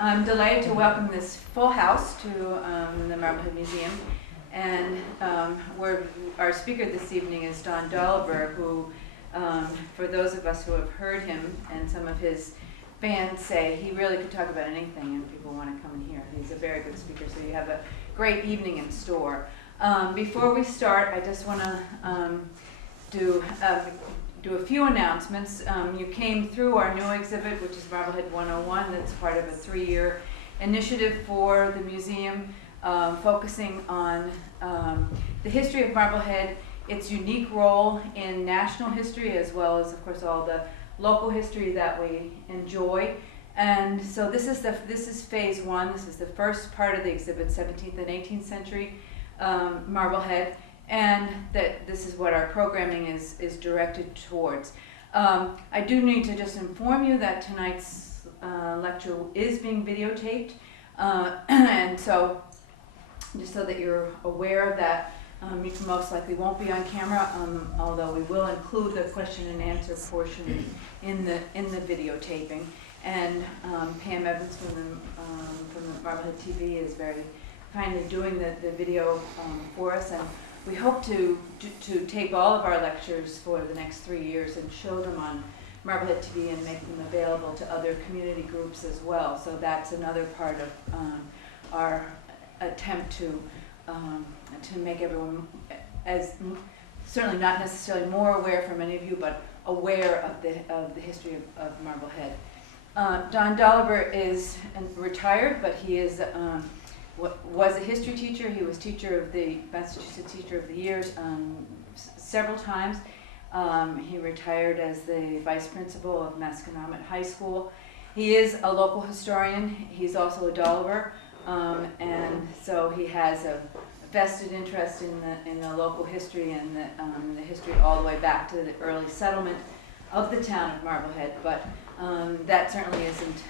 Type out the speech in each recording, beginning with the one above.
I'm delighted to welcome this full house to the Marblehead Museum. And our speaker this evening is Don Doliber, who, for those of us who have heard him and some of his fans say, he really could talk about anything and people want to come and hear. He's a very good speaker, so you have a great evening in store. Before we start, I just want to do a few announcements. You came through our new exhibit, which is Marblehead 101. That's part of a 3-year initiative for the museum, focusing on the history of Marblehead, its unique role in national history, as well as, of course, all the local history that we enjoy. And so this is phase one. This is the first part of the exhibit, 17th and 18th century Marblehead. And that this is what our programming is directed towards. I do need to just inform you that tonight's lecture is being videotaped, and so just so that you're aware of that, you most likely won't be on camera, although we will include the question and answer portion in the videotaping. And Pam Evans from the Marblehead TV is very kindly doing the video for us, and we hope to take all of our lectures for the next 3 years and show them on Marblehead TV and make them available to other community groups as well. So that's another part of our attempt to make everyone, as certainly not necessarily more aware for many of you, but aware of the history of Marblehead. Don Doliber is retired, but he is was a history teacher. He was teacher of the Massachusetts Teacher of the Years several times. He retired as the vice principal of Masconomet High School. He is a local historian. He's also a Doliber, and so he has a vested interest in the local history and the history all the way back to the early settlement of the town of Marblehead. But that certainly isn't.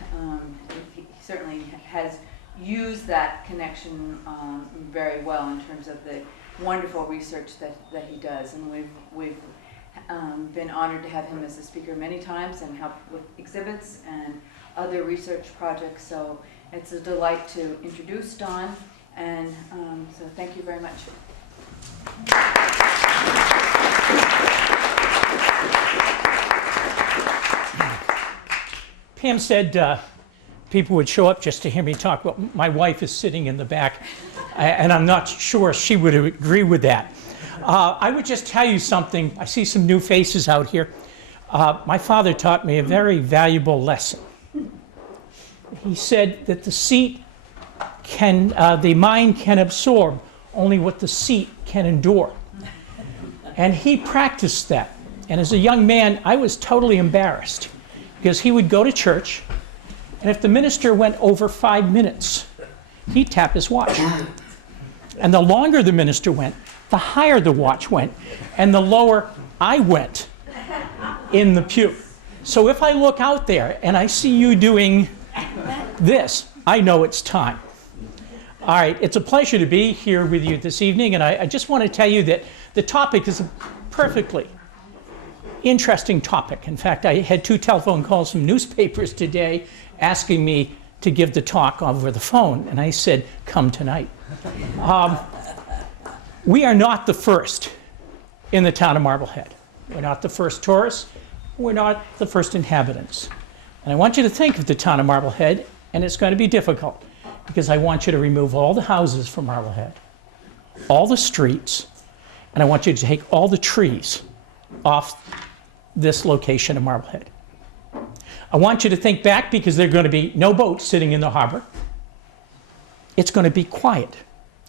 He certainly has used that connection very well in terms of the wonderful research that he does, and we've been honored to have him as a speaker many times and help with exhibits and other research projects. So it's a delight to introduce Don, and so thank you very much. Pam said people would show up just to hear me talk. Well, my wife is sitting in the back, and I'm not sure she would agree with that. I would just tell you something. I see some new faces out here. My father taught me a very valuable lesson. He said that the mind can absorb only what the seat can endure. And he practiced that. And as a young man, I was totally embarrassed because he would go to church, and if the minister went over 5 minutes, he'd tap his watch. And the longer the minister went, the higher the watch went, and the lower I went in the pew. So if I look out there and I see you doing this, I know it's time. All right, it's a pleasure to be here with you this evening, and I just want to tell you that the topic is a perfectly interesting topic. In fact, I had 2 telephone calls from newspapers today asking me to give the talk over the phone, and I said, come tonight. We are not the first in the town of Marblehead. We're not the first tourists. We're not the first inhabitants. And I want you to think of the town of Marblehead, and it's going to be difficult, because I want you to remove all the houses from Marblehead, all the streets, and I want you to take all the trees off this location of Marblehead. I want you to think back, because there are going to be no boats sitting in the harbor. It's going to be quiet.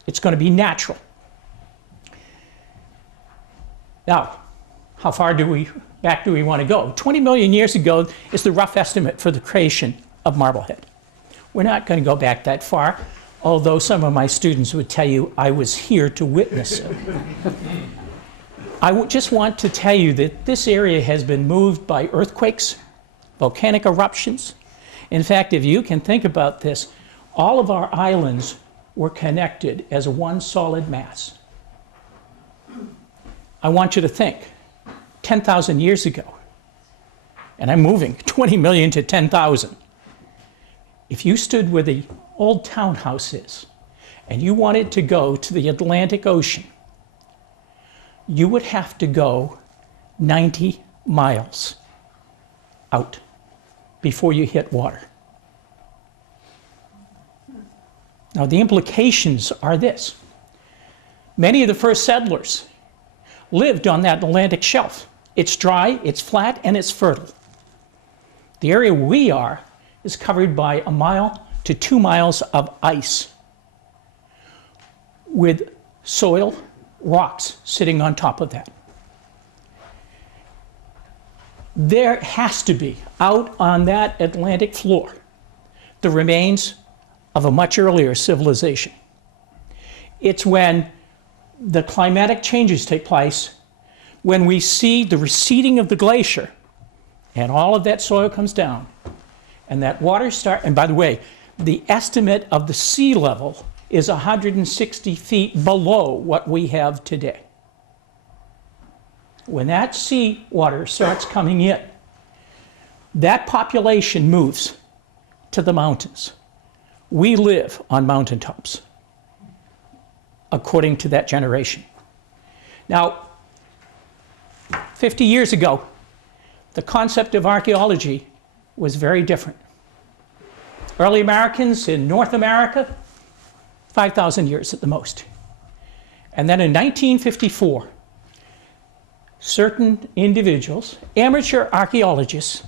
It's going to be natural. Now, how far back do we want to go? 20 million years ago is the rough estimate for the creation of Marblehead. We're not going to go back that far, although some of my students would tell you I was here to witness it. I just want to tell you that this area has been moved by earthquakes, volcanic eruptions. In fact, if you can think about this, all of our islands were connected as one solid mass. I want you to think, 10,000 years ago, and I'm moving 20 million to 10,000. If you stood where the old townhouse is and you wanted to go to the Atlantic Ocean, you would have to go 90 miles out before you hit water. Now, the implications are this. Many of the first settlers lived on that Atlantic shelf. It's dry, it's flat, and it's fertile. The area we are is covered by 1 mile to 2 miles of ice with soil, rocks sitting on top of that. There has to be, out on that Atlantic floor, the remains of a much earlier civilization. It's when the climatic changes take place, when we see the receding of the glacier, and all of that soil comes down, and that water starts, and by the way, the estimate of the sea level is 160 feet below what we have today. When that sea water starts coming in, that population moves to the mountains. We live on mountaintops, according to that generation. Now, 50 years ago, the concept of archaeology was very different. Early Americans in North America, 5,000 years at the most. And then in 1954, certain individuals, amateur archaeologists,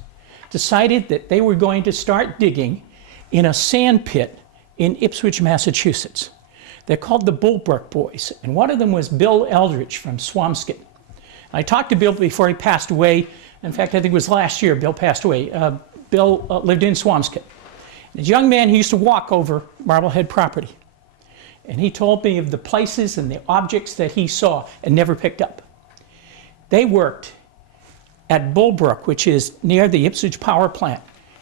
decided that they were going to start digging in a sand pit in Ipswich, Massachusetts. They're called the Burke boys, and one of them was Bill Eldridge from Swampscott. I talked to Bill before he passed away. In fact, I think it was last year Bill passed away. Bill lived in Swampscott. As a young man, he used to walk over Marblehead property. And he told me of the places and the objects that he saw and never picked up. They worked at Bulbrook, which is near the Ipswich power plant.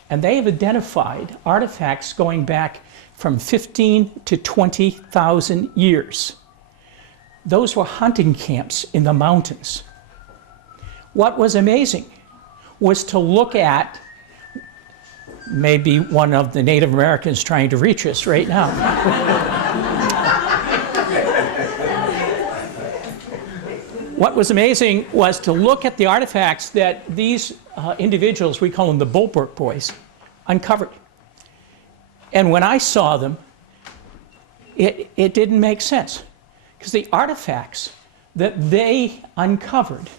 And they have identified artifacts going back from 15 to 20,000 years. Those were hunting camps in the mountains. What was amazing was to look at, maybe one of the Native Americans trying to reach us right now. What was amazing was to look at the artifacts that these individuals, we call them the Bulbrook boys, uncovered. And when I saw them, it didn't make sense, because the artifacts that they uncovered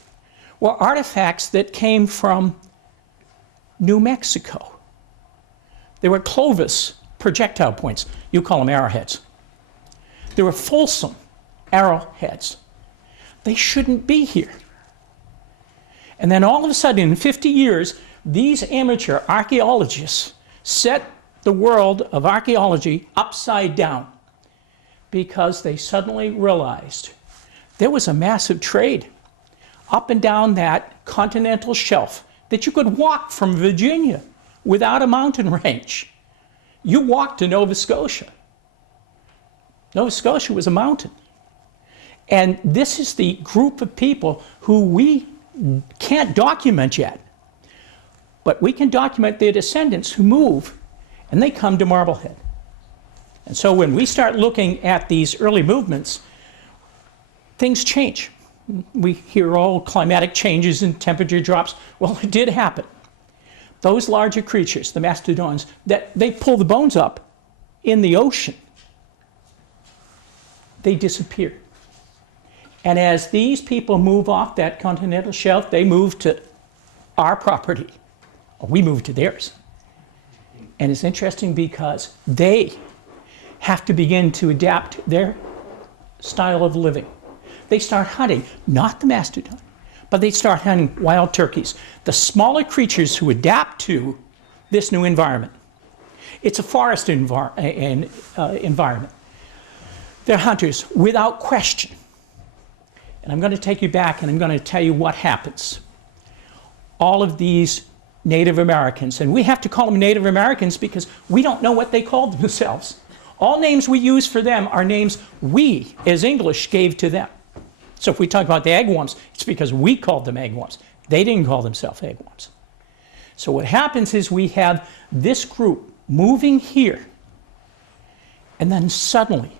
were artifacts that came from New Mexico. They were Clovis projectile points. You call them arrowheads. They were Folsom arrowheads. They shouldn't be here. And then all of a sudden, in 50 years, these amateur archaeologists set the world of archaeology upside down, because they suddenly realized there was a massive trade up and down that continental shelf that you could walk from Virginia without a mountain range. You walked to Nova Scotia. Nova Scotia was a mountain. And this is the group of people who we can't document yet, but we can document their descendants who move, and they come to Marblehead. And so when we start looking at these early movements, things change. We hear all climatic changes and temperature drops. Well, it did happen. Those larger creatures, the mastodons, that they pull the bones up in the ocean, they disappear. And as these people move off that continental shelf, they move to our property, or we move to theirs. And it's interesting because they have to begin to adapt their style of living. They start hunting, not the mastodon, but they start hunting wild turkeys, the smaller creatures who adapt to this new environment. It's a forest environment. They're hunters without question. And I'm going to take you back and I'm going to tell you what happens. All of these Native Americans, and we have to call them Native Americans because we don't know what they called themselves. All names we use for them are names we, as English, gave to them. So if we talk about the eggworms, it's because we called them eggworms. They didn't call themselves eggworms. So what happens is we have this group moving here, and then suddenly,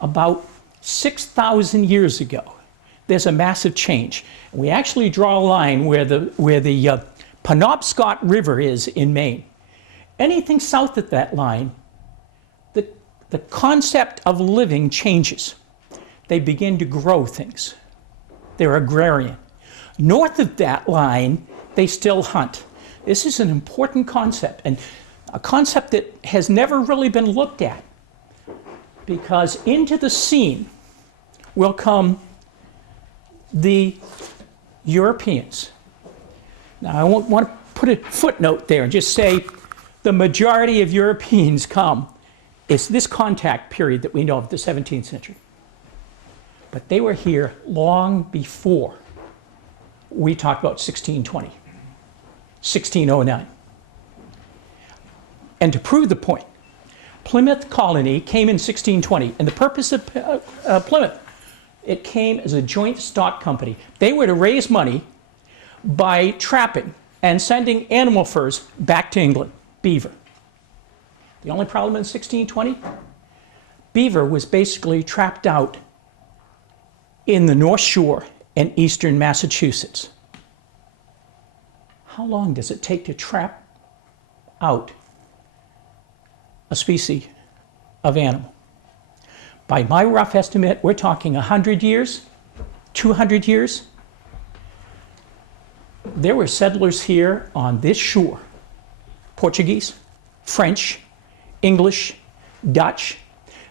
about 6,000 years ago, there's a massive change. We actually draw a line where the Penobscot River is in Maine. Anything south of that line, the concept of living changes. They begin to grow things. They're agrarian. North of that line, they still hunt. This is an important concept, and a concept that has never really been looked at, because into the scene will come the Europeans. Now, I want to put a footnote there and just say the majority of Europeans come. It's this contact period that we know of, the 17th century. But they were here long before we talked about 1620, 1609. And to prove the point, Plymouth Colony came in 1620, and the purpose of Plymouth, it came as a joint stock company. They were to raise money by trapping and sending animal furs back to England, beaver. The only problem in 1620? Beaver was basically trapped out in the North Shore and eastern Massachusetts. How long does it take to trap out a species of animal? By my rough estimate, we're talking 100 years, 200 years. There were settlers here on this shore, Portuguese, French, English, Dutch.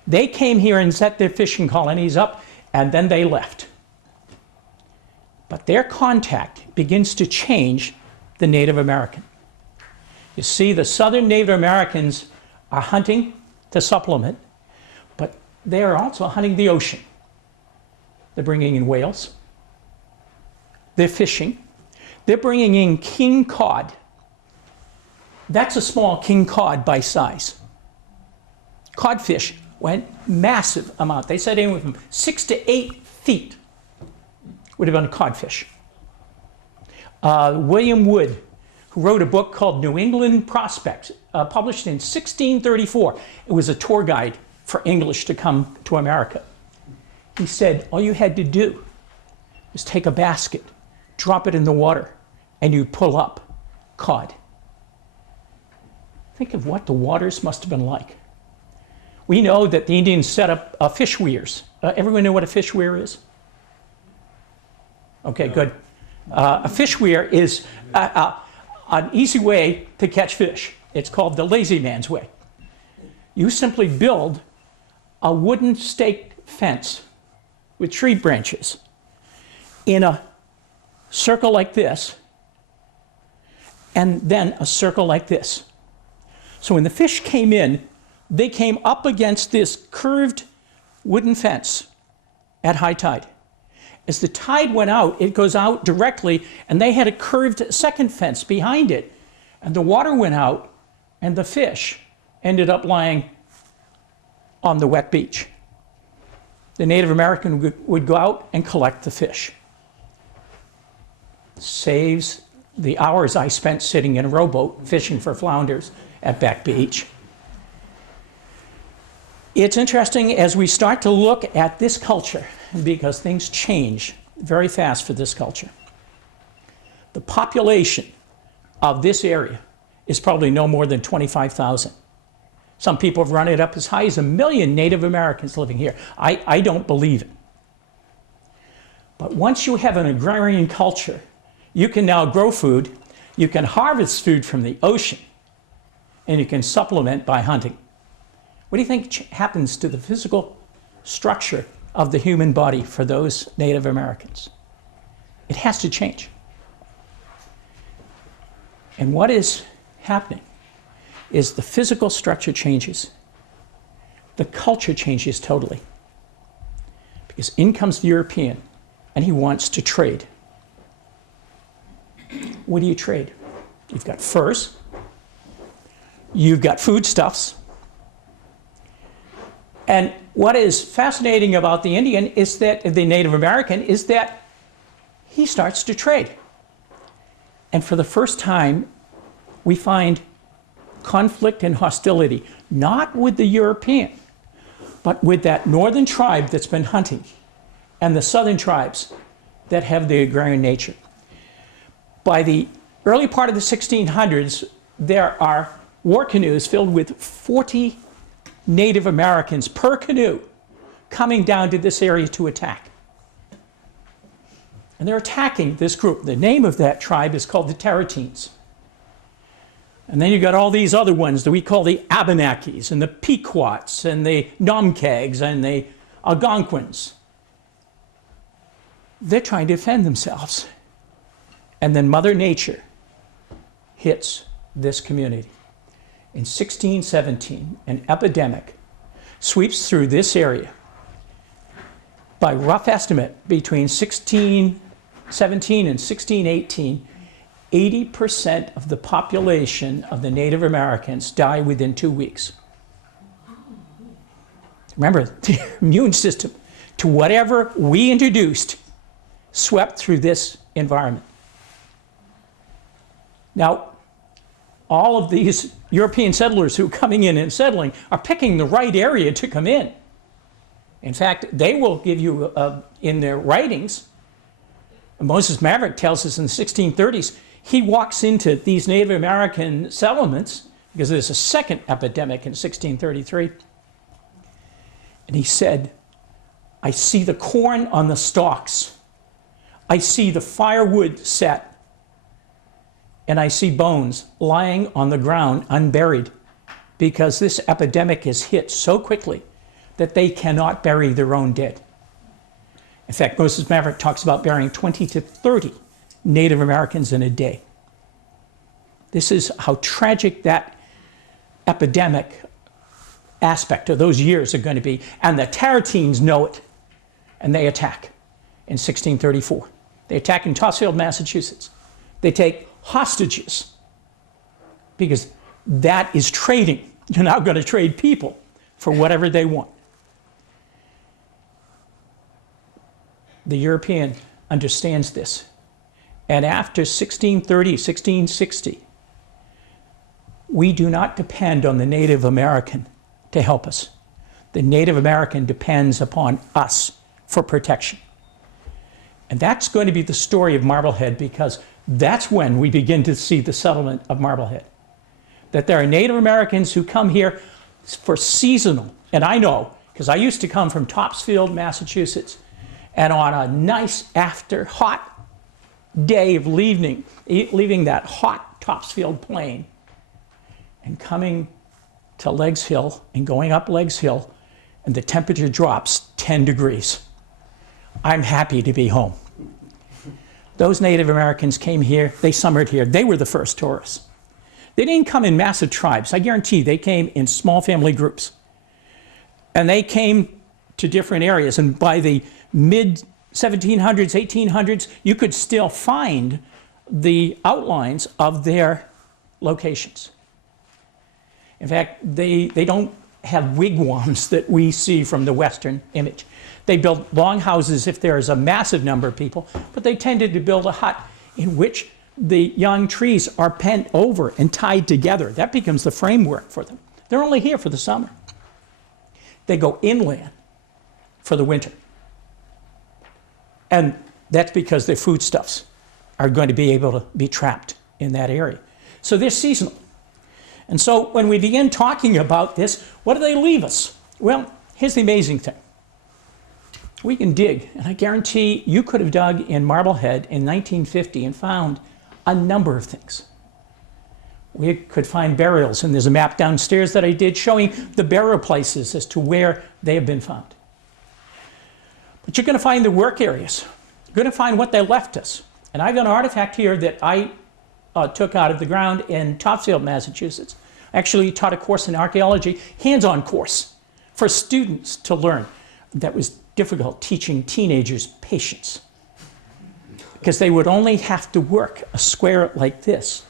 They came here and set their fishing colonies up, and then they left. But their contact begins to change the Native American. You see, the southern Native Americans are hunting to supplement, but they are also hunting the ocean. They're bringing in whales. They're fishing. They're bringing in king cod. That's a small king cod by size. Codfish went massive amount. They said anywhere from 6 to 8 feet would have been a codfish. William Wood, who wrote a book called New England Prospects, published in 1634. It was a tour guide for English to come to America. He said all you had to do was take a basket, drop it in the water, and you'd pull up cod. Think of what the waters must have been like. We know that the Indians set up fish weirs. Everyone know what a fish weir is? Okay, good. A fish weir is an easy way to catch fish. It's called the lazy man's way. You simply build a wooden stake fence with tree branches in a circle like this, and then a circle like this. So when the fish came in, they came up against this curved wooden fence at high tide. As the tide went out, it goes out directly, and they had a curved second fence behind it. And the water went out, and the fish ended up lying on the wet beach. The Native American would go out and collect the fish. Saves the hours I spent sitting in a rowboat fishing for flounders at Back Beach. It's interesting as we start to look at this culture, because things change very fast for this culture. The population of this area is probably no more than 25,000. Some people have run it up as high as 1 million Native Americans living here. I don't believe it. But once you have an agrarian culture, you can now grow food, you can harvest food from the ocean, and you can supplement by hunting. What do you think happens to the physical structure of the human body for those Native Americans? It has to change. And what is happening is the physical structure changes. The culture changes totally. Because in comes the European, and he wants to trade. What do you trade? You've got furs, you've got foodstuffs, and what is fascinating about the Indian is that, the Native American, is that he starts to trade. And for the first time, we find conflict and hostility, not with the European, but with that northern tribe that's been hunting and the southern tribes that have the agrarian nature. By the early part of the 1600s, there are war canoes filled with 40 Native Americans per canoe coming down to this area to attack. And they're attacking this group. The name of that tribe is called the Tarratines. And then you've got all these other ones that we call the Abenakis and the Pequots and the Nomkegs and the Algonquins. They're trying to defend themselves. And then Mother Nature hits this community. In 1617, an epidemic sweeps through this area. By rough estimate, between 1617 and 1618, 80% of the population of the Native Americans die within 2 weeks. Remember, the immune system, to whatever we introduced, swept through this environment. Now, all of these European settlers who are coming in and settling are picking the right area to come in. In fact, they will give you, in their writings, Moses Maverick tells us in the 1630s, he walks into these Native American settlements, because there's a second epidemic in 1633, and he said, I see the corn on the stalks, I see the firewood set, and I see bones lying on the ground unburied, because this epidemic has hit so quickly that they cannot bury their own dead. In fact, Moses Maverick talks about burying 20 to 30 Native Americans in a day. This is how tragic that epidemic aspect of those years are going to be. And the Tarratines know it, and they attack in 1634. They attack in Topsfield, Massachusetts. They take hostages, because that is trading. You're now going to trade people for whatever they want. The European understands this. And after 1630, 1660, we do not depend on the Native American to help us. The Native American depends upon us for protection. And that's going to be the story of Marblehead, because that's when we begin to see the settlement of Marblehead. That there are Native Americans who come here for seasonal, and I know, because I used to come from Topsfield, Massachusetts, and on a nice after hot day of leaving that hot Topsfield plain and coming to Leggs Hill and going up Leggs Hill, and the temperature drops 10 degrees. I'm happy to be home. Those Native Americans came here, they summered here, they were the first tourists. They didn't come in massive tribes. I guarantee they came in small family groups. And they came to different areas, and by the mid-1700s, 1800s, you could still find the outlines of their locations. In fact, they don't have wigwams that we see from the Western image. They built long houses if there is a massive number of people, but they tended to build a hut in which the young trees are pent over and tied together. That becomes the framework for them. They're only here for the summer. They go inland for the winter. And that's because their foodstuffs are going to be able to be trapped in that area. So they're seasonal. And so when we begin talking about this, what do they leave us? Well, here's the amazing thing. We can dig, and I guarantee you could have dug in Marblehead in 1950 and found a number of things. We could find burials, and there's a map downstairs that I did showing the burial places as to where they have been found. But you're going to find the work areas. You're going to find what they left us. And I've got an artifact here that I took out of the ground in Topsfield, Massachusetts. I actually taught a course in archaeology, hands-on course, for students to learn. That was difficult, teaching teenagers patience, because they would only have to work a square like this,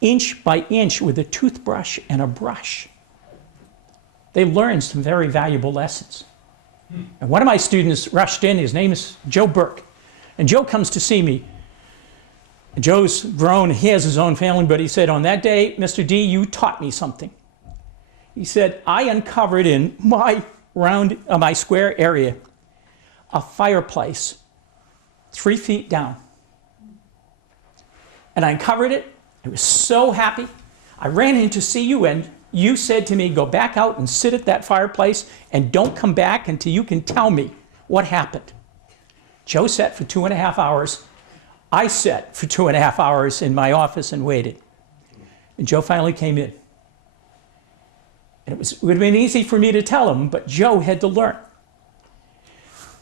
inch by inch, with a toothbrush and a brush. They learned some very valuable lessons. And one of my students rushed in. His name is Joe Burke. And Joe comes to see me Joe's grown, he has his own family, but he said, on that day, Mr. D, you taught me something. He said, I uncovered in my my square area a fireplace 3 feet down. And I uncovered it. I was so happy. I ran in to see you, and you said to me, go back out and sit at that fireplace and don't come back until you can tell me what happened. Joe sat for 2.5 hours. I sat for 2.5 hours in my office and waited. And Joe finally came in. And it would have been easy for me to tell him, but Joe had to learn.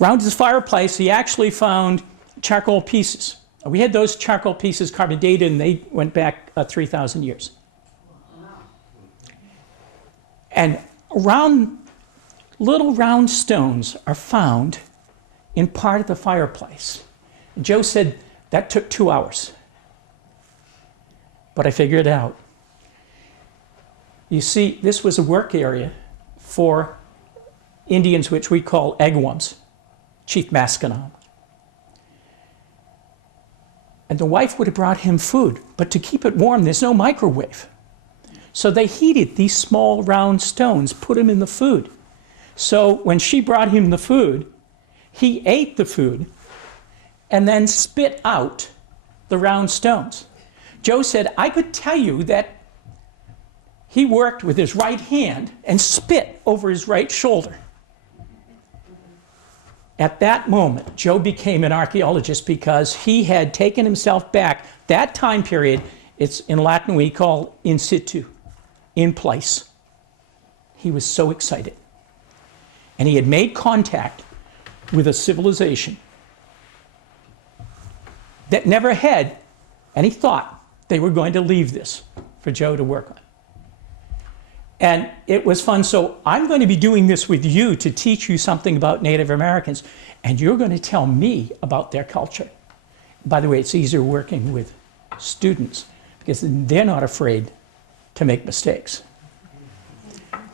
Around his fireplace, he actually found charcoal pieces. We had those charcoal pieces carbon dated, and they went back 3,000 years. And little round stones are found in part of the fireplace. And Joe said that took 2 hours. But I figured it out. You see, this was a work area for Indians, which we call Agawams, Chief Masconomet. And the wife would have brought him food, but to keep it warm, there's no microwave. So they heated these small round stones, put them in the food. So when she brought him the food, he ate the food and then spit out the round stones. Joe said, I could tell you that he worked with his right hand and spit over his right shoulder. At that moment, Joe became an archaeologist because he had taken himself back. That time period, it's in Latin we call in situ, in place. He was so excited. And he had made contact with a civilization that never had any thought they were going to leave this for Joe to work on. And it was fun. So I'm going to be doing this with you to teach you something about Native Americans, and you're going to tell me about their culture. By the way, it's easier working with students because they're not afraid to make mistakes.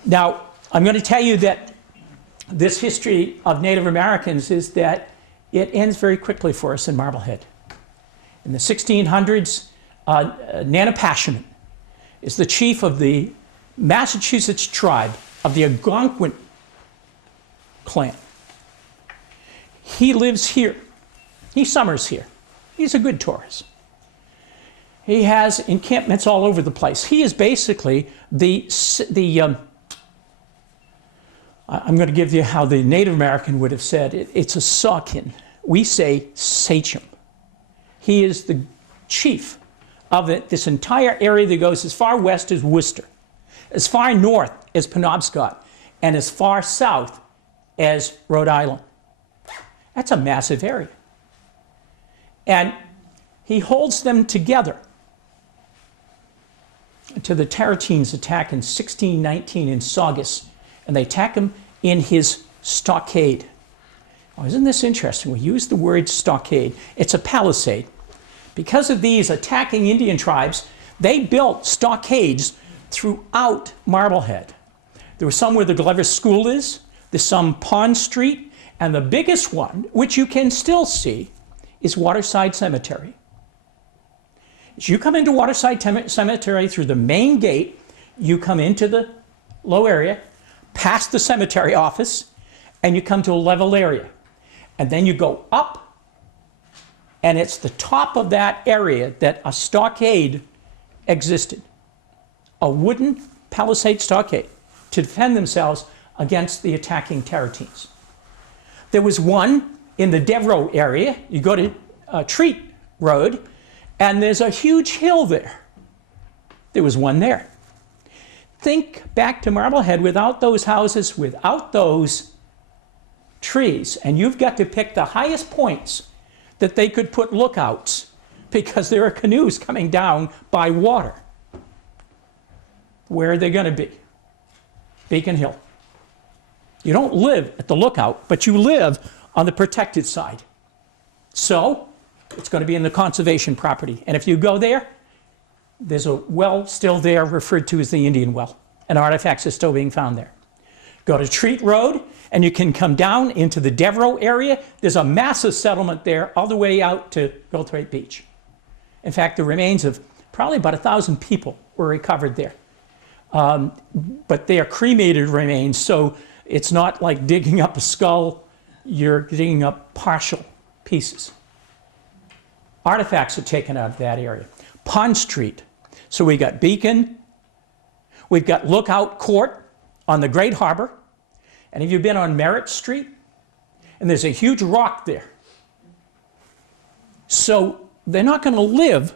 Now, I'm going to tell you that this history of Native Americans is that it ends very quickly for us in Marblehead. In the 1600s, Nanapashaman is the chief of the Massachusetts tribe of the Algonquin clan. He lives here. He summers here. He's a good tourist. He has encampments all over the place. He is basically I'm going to give you how the Native American would have said it. It's a Saucon. We say sachem. He is the chief of this entire area that goes as far west as Worcester, as far north as Penobscot, and as far south as Rhode Island. That's a massive area. And he holds them together until the Tarratines attack in 1619 in Saugus, and they attack him in his stockade. Oh, isn't this interesting? We use the word stockade. It's a palisade. Because of these attacking Indian tribes, they built stockades throughout Marblehead. There was some where the Glover School is, there's some Pond Street, and the biggest one, which you can still see, is Waterside Cemetery. As you come into Waterside Cemetery through the main gate, you come into the low area, past the cemetery office, and you come to a level area. And then you go up, and it's the top of that area that a stockade existed. A wooden palisade stockade to defend themselves against the attacking Tarratines. There was one in the Devereux area. You go to Treat Road, and there's a huge hill there. There was one there. Think back to Marblehead without those houses, without those trees, and you've got to pick the highest points that they could put lookouts because there are canoes coming down by water. Where are they going to be? Beacon Hill. You don't live at the lookout, but you live on the protected side. So it's going to be in the conservation property. And if you go there, there's a well still there referred to as the Indian Well, and artifacts are still being found there. Go to Treat Road, and you can come down into the Devereux area. There's a massive settlement there all the way out to Goldthwaite Beach. In fact, the remains of probably about 1,000 people were recovered there. But they are cremated remains, so it's not like digging up a skull, you're digging up partial pieces. Artifacts are taken out of that area. Pond Street. So we got Beacon, we've got Lookout Court on the Great Harbor. And have you been on Merritt Street? And there's a huge rock there. So they're not going to live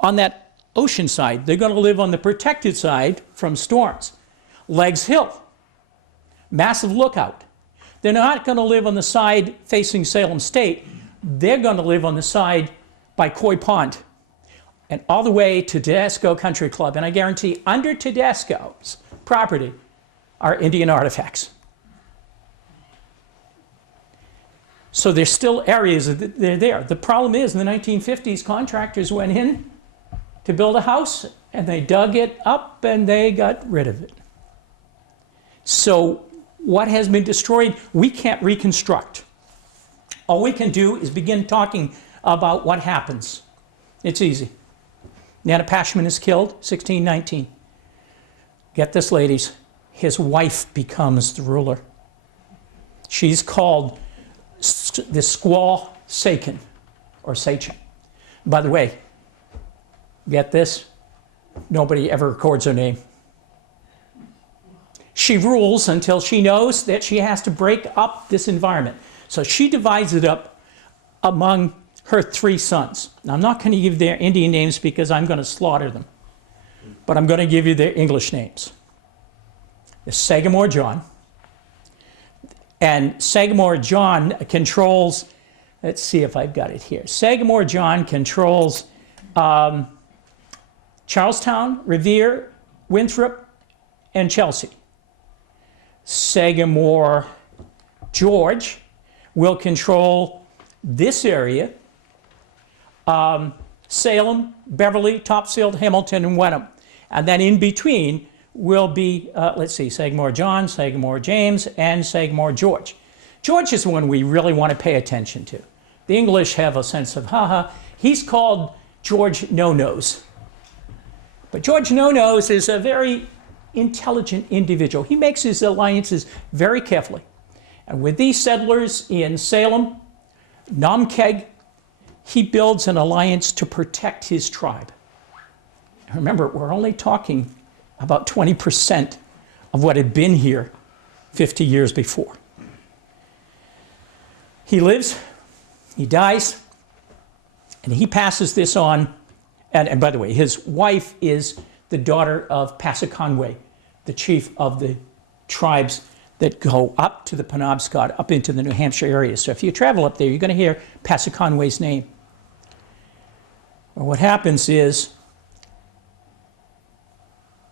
on that ocean side. They're going to live on the protected side from storms. Leggs Hill, massive lookout. They're not going to live on the side facing Salem State. They're going to live on the side by Coy Pond and all the way to Tedesco Country Club. And I guarantee under Tedesco's property are Indian artifacts. So there's still areas that they're there. The problem is in the 1950s, contractors went in to build a house and they dug it up and they got rid of it. So what has been destroyed, we can't reconstruct. All we can do is begin talking about what happens. It's easy. Nana Pashman is killed, 1619. Get this, ladies. His wife becomes the ruler. She's called the Squaw Sachem, or Sachem. By the way, get this, nobody ever records her name. She rules until she knows that she has to break up this environment. So she divides it up among her 3 sons. Now, I'm not going to give their Indian names because I'm going to slaughter them, but I'm going to give you their English names. There's Sagamore John. And Sagamore John controls, let's see if I've got it here. Sagamore John controls Charlestown, Revere, Winthrop, and Chelsea. Sagamore George will control this area, Salem, Beverly, Topsfield, Hamilton, and Wenham. And then in between will be, let's see, Sagamore John, Sagamore James, and Sagamore George. George is the one we really want to pay attention to. The English have a sense of, he's called George No-Nose. But George No-Nose is a very intelligent individual. He makes his alliances very carefully. And with these settlers in Salem, Namkeg, he builds an alliance to protect his tribe. Remember, we're only talking about 20% of what had been here 50 years before. He lives, he dies, and he passes this on. And by the way, his wife is the daughter of Passaconaway, the chief of the tribes that go up to the Penobscot, up into the New Hampshire area. So if you travel up there, you're going to hear Passaconaway's name. Well, what happens is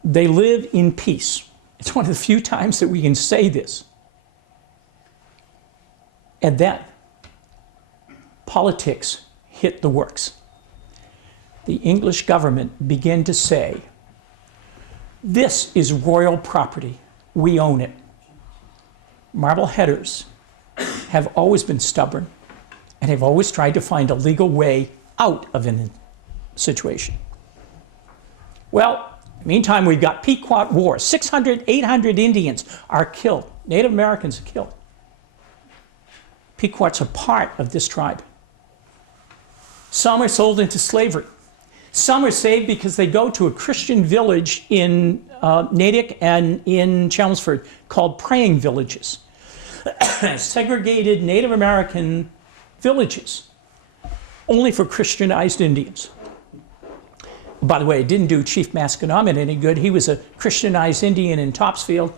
they live in peace. It's one of the few times that we can say this. And then politics hit the works. The English government began to say, this is royal property. We own it. Marbleheaders have always been stubborn and have always tried to find a legal way out of a situation. Well, meantime, we've got Pequot War. 600, 800 Indians are killed. Native Americans are killed. Pequots are part of this tribe. Some are sold into slavery. Some are saved because they go to a Christian village in Natick and in Chelmsford called praying villages. Segregated Native American villages, only for Christianized Indians. By the way, it didn't do Chief Masconomet any good. He was a Christianized Indian in Topsfield.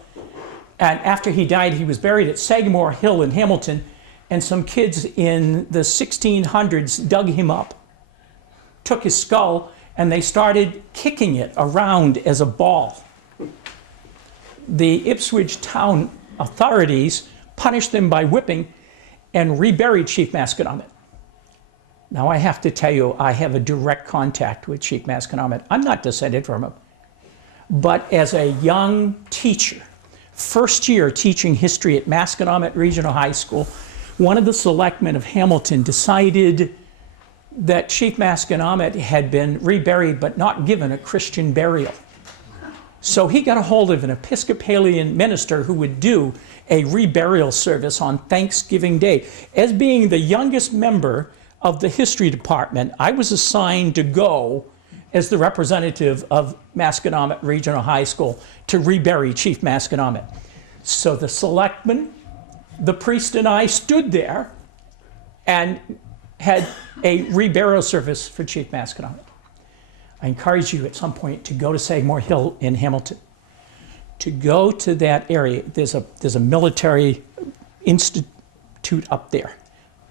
And after he died, he was buried at Sagamore Hill in Hamilton. And some kids in the 1600s dug him up, took his skull, and they started kicking it around as a ball. The Ipswich town authorities punished them by whipping and reburied Chief Masconomet. Now I have to tell you, I have a direct contact with Chief Masconomet. I'm not descended from him. But as a young teacher, first year teaching history at Masconomet Regional High School, one of the selectmen of Hamilton decided that Chief Masconomet had been reburied but not given a Christian burial. So he got a hold of an Episcopalian minister who would do a reburial service on Thanksgiving Day. As being the youngest member of the history department, I was assigned to go as the representative of Masconomet Regional High School to rebury Chief Masconomet. So the selectman, the priest, and I stood there and had a reburial service for Chief Masconomet. I encourage you at some point to go to Sagamore Hill in Hamilton. To go to that area, there's a military institute up there.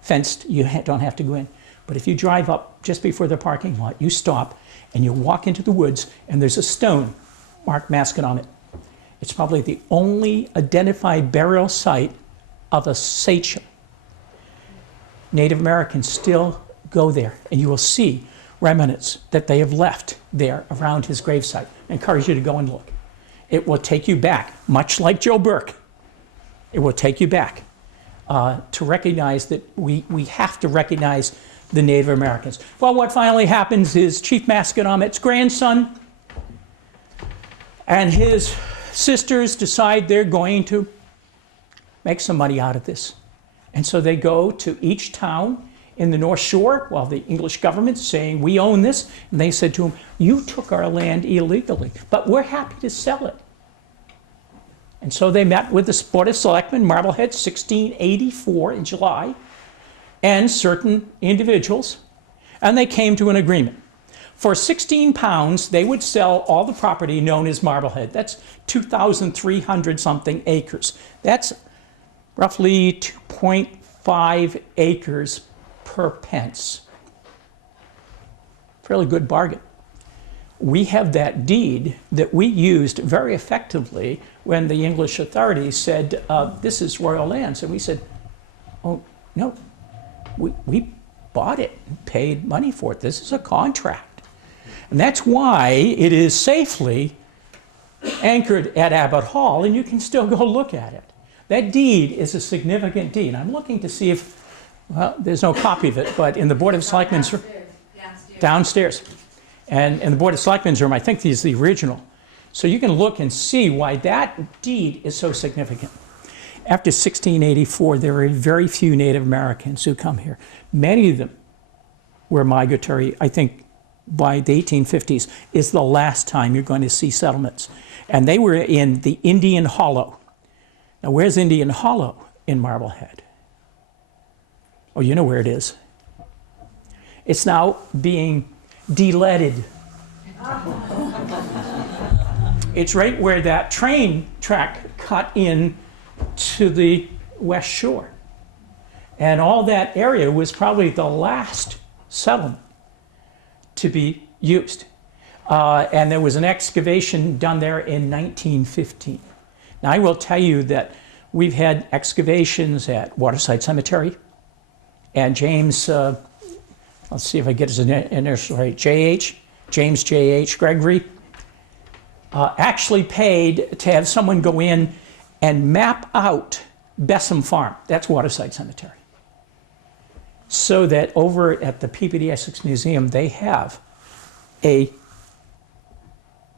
Fenced, you don't have to go in. But if you drive up just before the parking lot, you stop and you walk into the woods and there's a stone marked Masconomet. It's probably the only identified burial site of a sachem. Native Americans still go there, and you will see remnants that they have left there around his gravesite. I encourage you to go and look. It will take you back, much like Joe Burke. It will take you back to recognize that we have to recognize the Native Americans. Well, what finally happens is Chief Masconomet's grandson and his sisters decide they're going to make some money out of this. And so they go to each town in the North Shore while the English government's saying, we own this. And they said to him, you took our land illegally, but we're happy to sell it. And so they met with the Board of Selectmen, Marblehead, 1684 in July, and certain individuals, and they came to an agreement. For 16 pounds, they would sell all the property known as Marblehead. That's 2,300 something acres. That's roughly 2.5 acres per pence. Fairly good bargain. We have that deed that we used very effectively when the English authorities said, this is royal lands. And we said, oh, no, we bought it and paid money for it. This is a contract. And that's why it is safely anchored at Abbott Hall, and you can still go look at it. That deed is a significant deed. I'm looking to see if, well, there's no copy of it, but in the Board of Selectmen's downstairs. And in the Board of Selectmen's room, I think this is the original. So you can look and see why that deed is so significant. After 1684, there are very few Native Americans who come here. Many of them were migratory. I think by the 1850s is the last time you're going to see settlements. And they were in the Indian Hollow. Now, where's Indian Hollow in Marblehead? Oh, you know where it is. It's now being de-leaded. It's right where that train track cut in to the West Shore. And all that area was probably the last settlement to be used. And there was an excavation done there in 1915. Now, I will tell you that we've had excavations at Waterside Cemetery, and James, let's see if I get his initials right, James J.H. Gregory, actually paid to have someone go in and map out Bessem Farm. That's Waterside Cemetery. So that over at the Peabody Essex Museum, they have a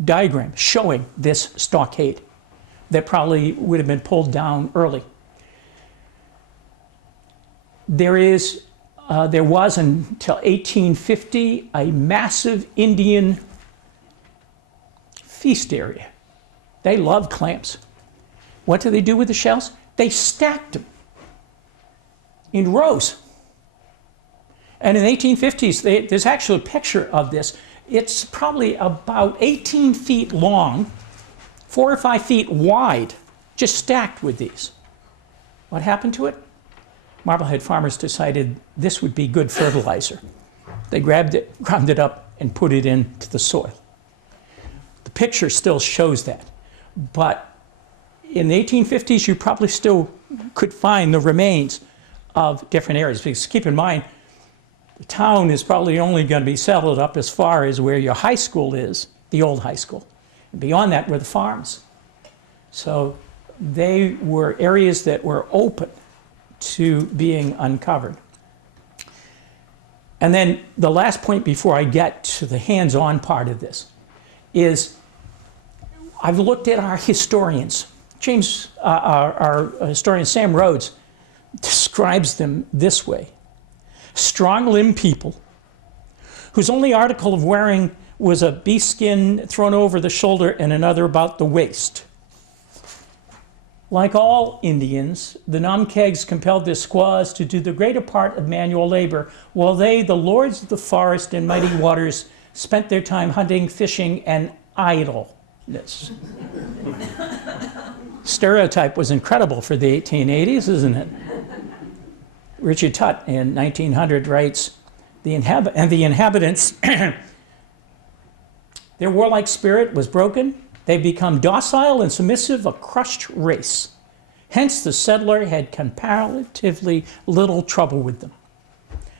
diagram showing this stockade that probably would have been pulled down early. There was until 1850 a massive Indian feast area. They loved clams. What do they do with the shells? They stacked them in rows. And in the 1850s, there's actually a picture of this. It's probably about 18 feet long, 4 or 5 feet wide, just stacked with these. What happened to it? Marblehead farmers decided this would be good fertilizer. They grabbed it, ground it up, and put it into the soil. The picture still shows that. But in the 1850s, you probably still could find the remains of different areas. Because keep in mind, the town is probably only going to be settled up as far as where your high school is, the old high school. And beyond that were the farms. So they were areas that were open to being uncovered. And then the last point before I get to the hands-on part of this is I've looked at our historians. Our historian Sam Rhodes describes them this way. Strong-limbed people whose only article of wearing was a beast skin thrown over the shoulder and another about the waist. Like all Indians, the Namkegs compelled their squaws to do the greater part of manual labor, while they, the lords of the forest and mighty waters, spent their time hunting, fishing, and idleness. Stereotype was incredible for the 1880s, isn't it? Richard Tutt in 1900 writes, the inhabitants, their warlike spirit was broken. They've become docile and submissive, a crushed race. Hence, the settler had comparatively little trouble with them.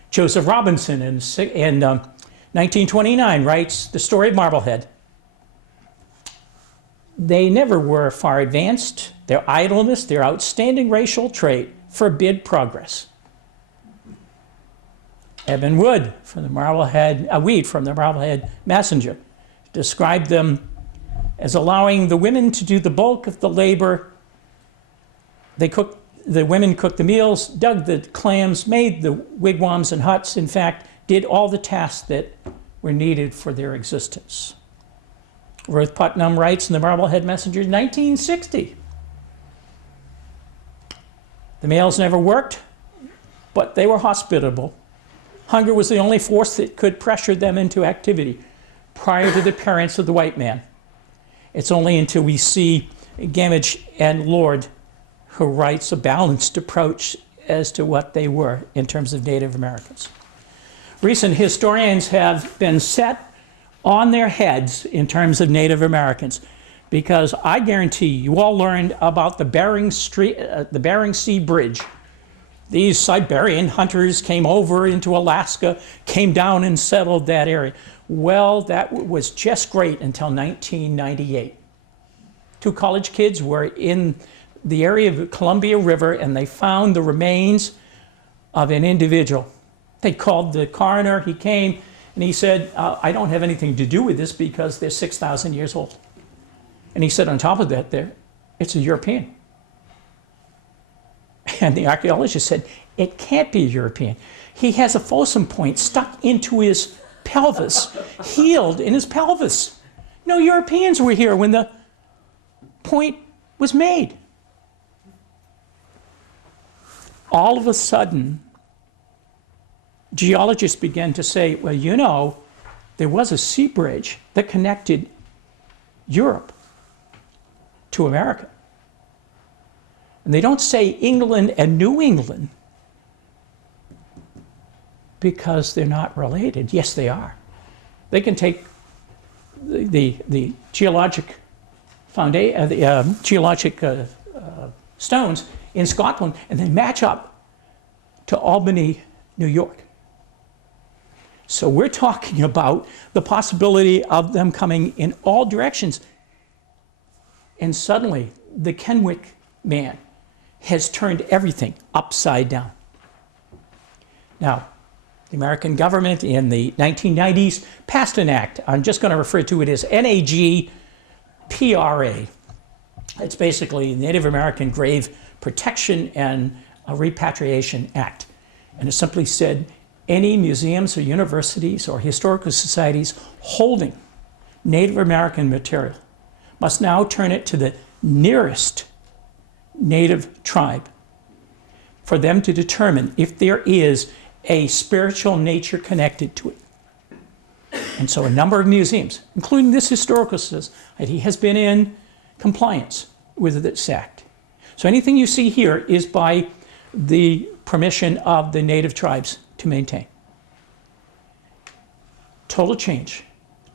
Joseph Robinson in 1929 writes the story of Marblehead. They never were far advanced. Their idleness, their outstanding racial trait, forbid progress. Eben Wood from the Marblehead Messenger described them as allowing the women to do the bulk of the labor. The women cooked the meals, dug the clams, made the wigwams and huts, in fact, did all the tasks that were needed for their existence. Ruth Putnam writes in the Marblehead Messenger, 1960. The males never worked, but they were hospitable. Hunger was the only force that could pressure them into activity prior to the appearance of the white man. It's only until we see Gamage and Lord who writes a balanced approach as to what they were in terms of Native Americans. Recent historians have been set on their heads in terms of Native Americans, because I guarantee you all learned about the Bering Sea Bridge. These Siberian hunters came over into Alaska, came down and settled that area. Well, that was just great until 1998. Two college kids were in the area of the Columbia River, and they found the remains of an individual. They called the coroner. He came, and he said, I don't have anything to do with this because they're 6,000 years old. And he said, on top of that, it's a European. And the archaeologist said, it can't be a European. He has a fossum point stuck into his pelvis, healed in his pelvis. No Europeans were here when the point was made. All of a sudden, geologists began to say, well, you know, there was a sea bridge that connected Europe to America. And they don't say England and New England because they're not related. Yes, they are. They can take the geologic stones in Scotland and then match up to Albany, New York. So we're talking about the possibility of them coming in all directions. And suddenly, the Kenwick man has turned everything upside down. Now, the American government in the 1990s passed an act. I'm just going to refer to it as NAGPRA. It's basically Native American Grave Protection and Repatriation Act. And it simply said any museums or universities or historical societies holding Native American material must now turn it to the nearest Native tribe for them to determine if there is a spiritual nature connected to it. And so a number of museums, including this historical society, has been in compliance with this act. So anything you see here is by the permission of the native tribes to maintain. Total change,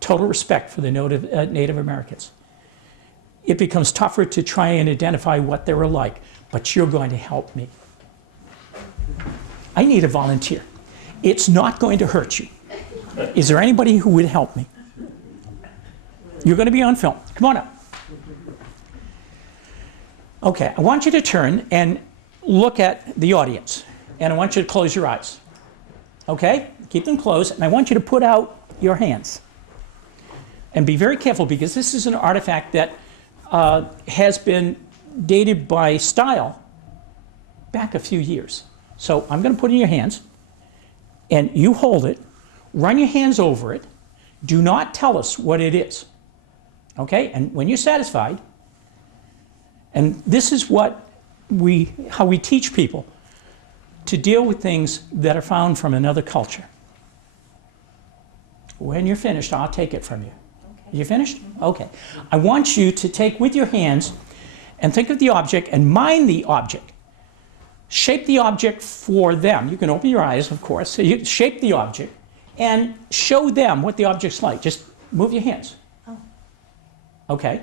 total respect for the Native Americans. It becomes tougher to try and identify what they were like, but you're going to help me. I need a volunteer. It's not going to hurt you. Is there anybody who would help me? You're going to be on film. Come on up. Okay, I want you to turn and look at the audience, and I want you to close your eyes. Okay? keep them closed, and I want you to put out your hands. And be very careful, because this is an artifact that has been dated by style back a few years. So I'm going to put it in your hands, and you hold it, run your hands over it, do not tell us what it is, okay? And when you're satisfied, and this is how we teach people to deal with things that are found from another culture. When you're finished, I'll take it from you. Okay. You finished? Okay. I want you to take with your hands and think of the object and mind the object. Shape the object for them. You can open your eyes, of course. So you shape the object and show them what the object's like. Just move your hands. Oh. Okay.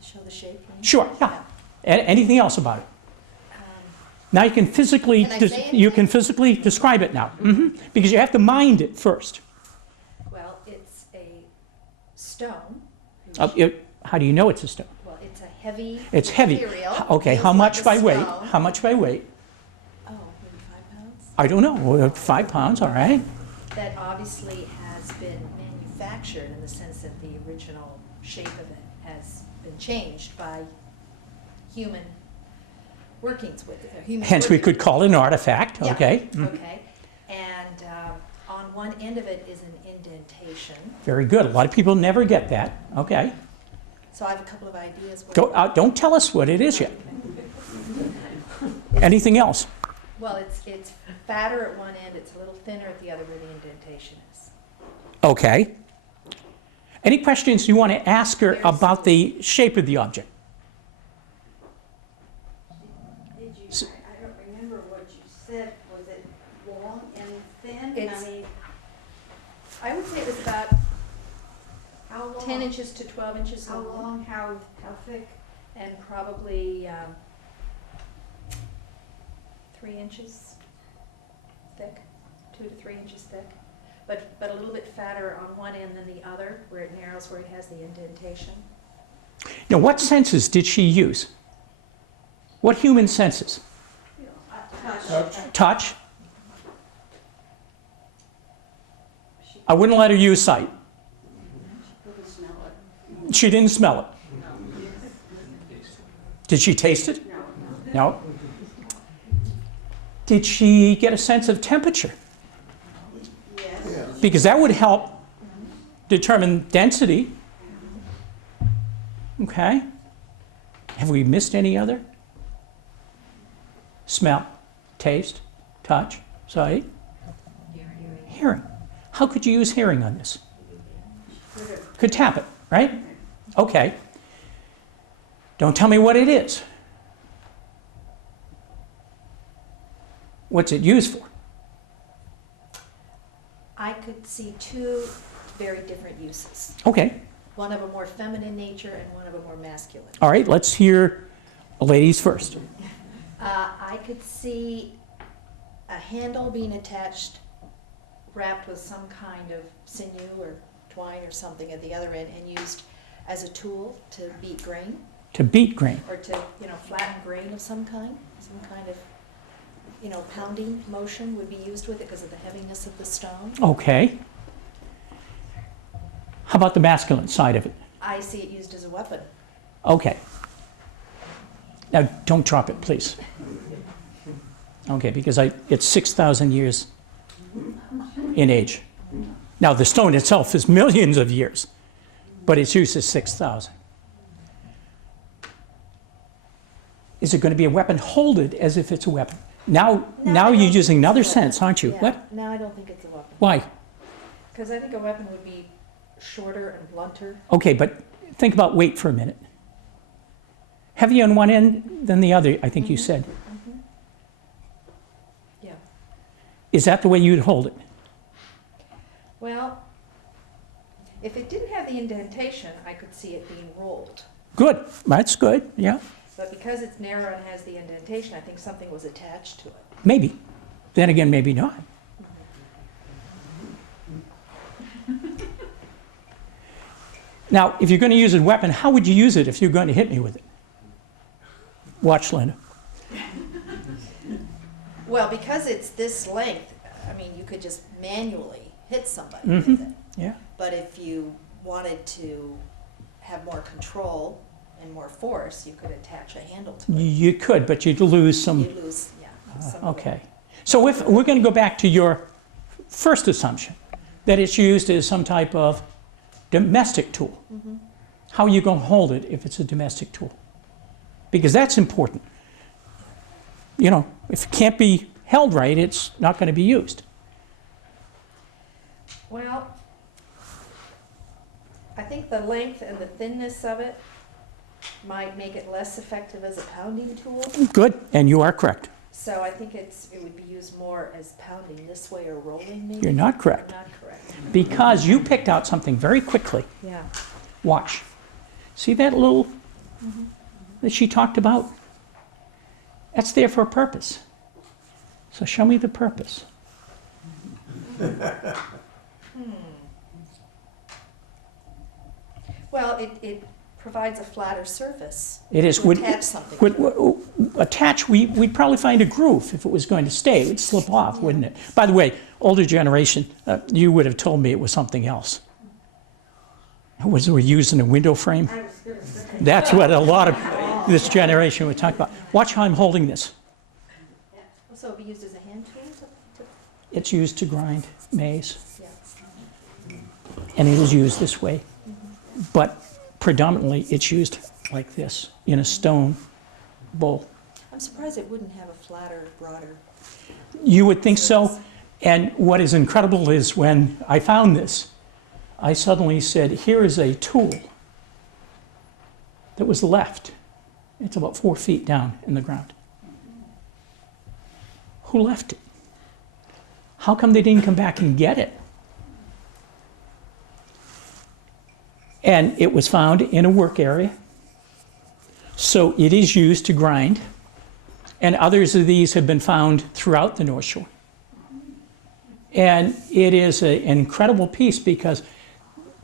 To show the shape? you mean? Sure, yeah. Anything else about it? Now you can physically, Can I say you anything? can physically describe it now. Because you have to mind it first. Well, it's a stone. How do you know it's a stone? Well, it's a heavy It's heavy. material. Okay, Feels how like much a by weight? stone. How much by weight? Oh, maybe 5 pounds? I don't know, 5 pounds, all right. That obviously has been manufactured in the sense that the original shape of it has been changed by human workings with it. or human Hence, we working- could call it an artifact, Yeah, okay? Okay, and on one end of it is an indentation. Very good. A lot of people never get that, okay? So I have a couple of ideas. Don't tell us what it is yet. Anything else? Well, it's fatter at one end, it's a little thinner at the other where the indentation is. Okay. Any questions you want to ask her Very about the shape of the object? Did you, I don't remember what you said, was it long and thin? It's- I mean, I would say it was about how long? 10 inches to 12 inches How long, long, how thick? and probably 3 inches thick, 2 to 3 inches thick. But a little bit fatter on one end than the other, where it narrows, where it has the indentation. Now, what senses did she use? What human senses? Touch? I wouldn't let her use sight. Couldn't smell it. She didn't smell it. Did she taste it? No. No. Did she get a sense of temperature? Yes. Because that would help determine density. Okay. Have we missed any other? Smell, taste, touch, sight, hearing. How could you use hearing on this? Could tap it, right? Okay. Don't tell me what it is. What's it used for? I could see 2 very different uses. Okay. One of a more feminine nature and one of a more masculine. All right, let's hear ladies first. I could see a handle being attached, wrapped with some kind of sinew or twine or something at the other end, and used as a tool to beat grain, To beat grain. or to, flatten grain of some kind of, pounding motion would be used with it because of the heaviness of the stone. Okay. How about the masculine side of it? I see it used as a weapon. Okay. Now, don't drop it, please. Okay, because it's 6,000 years in age. Now, the stone itself is millions of years, but its use is 6,000. Is it going to be a weapon? Hold it as if it's a weapon. Now I you're don't using think another it's a weapon. sense, aren't you? Yeah. What? No, I don't think it's a weapon. Why? Because I think a weapon would be shorter and blunter. Okay, but think about weight for a minute. Heavier on one end than the other, I think you said. Yeah. Is that the way you'd hold it? Well, if it didn't have the indentation, I could see it being rolled. Good. That's good. Yeah. But because it's narrow and has the indentation, I think something was attached to it. Maybe. Then again, maybe not. Now, if you're going to use a weapon, how would you use it if you're going to hit me with it? Watch, Linda. Well, because it's this length, I mean, you could just manually hit somebody Mhm. with it. Yeah. But if you wanted to have more control and more force, you could attach a handle to it. You could, but you'd lose some. You'd lose, yeah. some of the- Okay. So if we're going to go back to your first assumption, that it's used as some type of domestic tool. How are you going to hold it if it's a domestic tool? Because that's important. You know, if it can't be held right, it's not going to be used. Well, I think the length and the thinness of it might make it less effective as a pounding tool. Good, and you are correct. So I think it would be used more as pounding this way or rolling maybe. You're not correct. Not correct. Because you picked out something very quickly. Yeah. Watch. See that little that she talked about? That's there for a purpose. So show me the purpose. Well, it provides a flatter surface. It is. To attach something. We'd probably find a groove if it was going to stay. It would slip off, wouldn't it? By the way, older generation, you would have told me it was something else. Was we using a window frame? I was gonna say. That's what a lot of this generation would talk about. Watch how I'm holding this. So it'd be used as a hand tool to It's used to grind maize, yeah. and it is used this way. But predominantly, it's used like this, in a stone bowl. I'm surprised it wouldn't have a flatter, broader. You would think so. And what is incredible is when I found this, I suddenly said, here is a tool that was left. It's about 4 feet down in the ground. Who left it? How come they didn't come back and get it? And it was found in a work area. So it is used to grind. And others of these have been found throughout the North Shore. And it is an incredible piece because it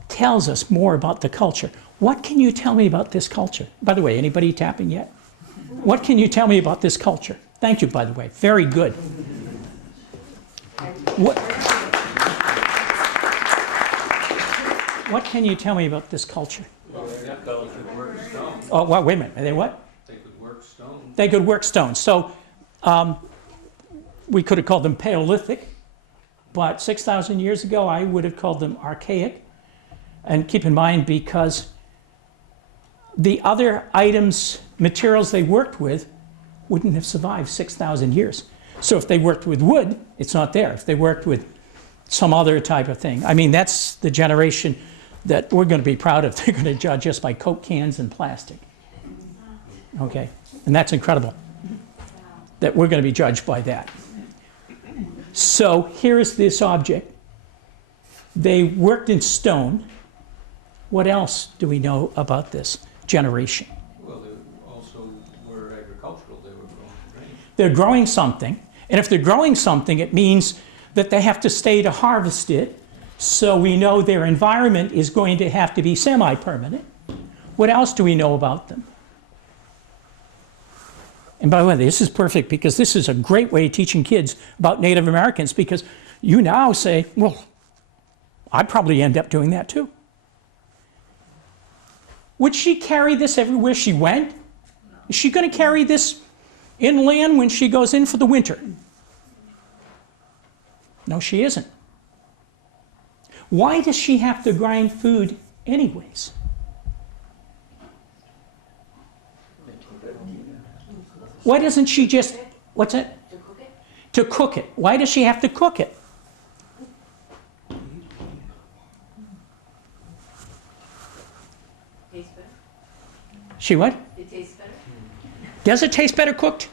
tells us more about the culture. What can you tell me about this culture? By the way, anybody tapping yet? What can you tell me about this culture? Thank you, by the way. Very good. What can you tell me about this culture? Well, they could work stone. Oh, well, wait a minute. Are they what? They could work stone. They could work stone. So we could have called them Paleolithic, but 6,000 years ago, I would have called them archaic. And keep in mind, because the other items, materials they worked with, wouldn't have survived 6,000 years. So if they worked with wood, it's not there. If they worked with some other type of thing, I mean, that's the generation that we're going to be proud of. They're going to judge us by Coke cans and plastic. Okay, and that's incredible that we're going to be judged by that. So here is this object. They worked in stone. What else do we know about this generation? Well, they also were agricultural. They were growing grain. They're growing something, and if they're growing something, it means that they have to stay to harvest it, so we know their environment is going to have to be semi-permanent. What else do we know about them? And by the way, this is perfect because this is a great way of teaching kids about Native Americans, because you now say, well, I'd probably end up doing that too. Would she carry this everywhere she went? Is she going to carry this inland when she goes in for the winter? No, she isn't. Why does she have to grind food anyways? Why doesn't she just, what's that? To cook it? To cook it. Why does she have to cook it? Tastes better? She what? It tastes better? Does it taste better cooked?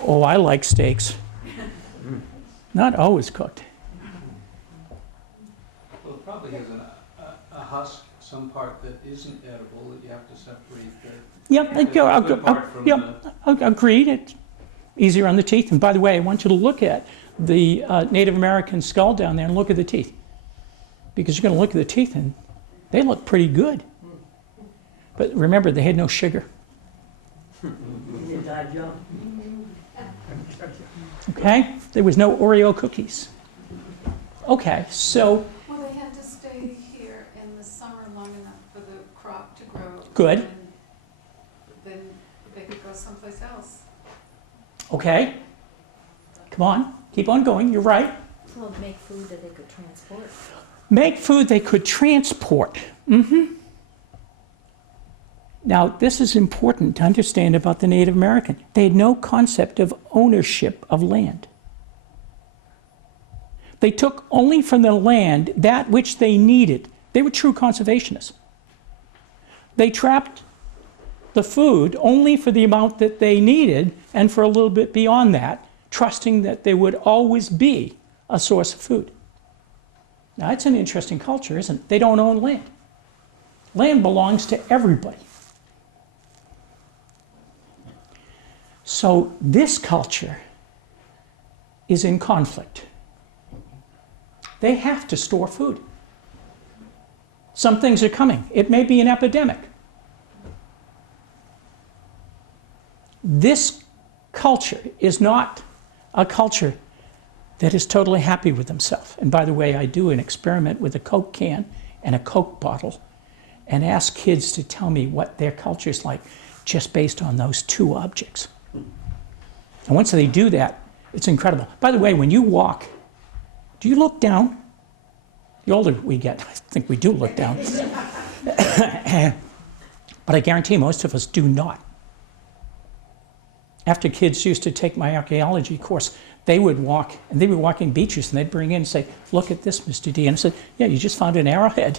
Oh, I like steaks. Not always cooked. Well, it probably has a husk, some part that isn't edible that you have to separate the Yep, good part from the... agreed. It's easier on the teeth. And by the way, I want you to look at the Native American skull down there and look at the teeth. Because you're going to look at the teeth and they look pretty good. But remember, they had no sugar. Okay? There was no Oreo cookies. Okay, so Well, they had to stay here in the summer long enough for the crop to grow. Good. And then they could go someplace else. okay, come on, keep on going. You're right. Well, make food that they could transport. Make food they could transport. Now, this is important to understand about the Native American. They had no concept of ownership of land. They took only from the land that which they needed. They were true conservationists. They trapped the food only for the amount that they needed and for a little bit beyond that, trusting that there would always be a source of food. Now, it's an interesting culture, isn't it? They don't own land. Land belongs to everybody. So this culture is in conflict. They have to store food. Some things are coming. It may be an epidemic. This culture is not a culture that is totally happy with themselves. And by the way, I do an experiment with a Coke can and a Coke bottle and ask kids to tell me what their culture is like just based on those two objects. And once they do that, it's incredible. By the way, when you walk, do you look down? The older we get, I think we do look down. But I guarantee most of us do not. After kids used to take my archaeology course, they would walk, and they were walking beaches, and they'd bring in and say, look at this, Mr. D. And I said, yeah, you just found an arrowhead.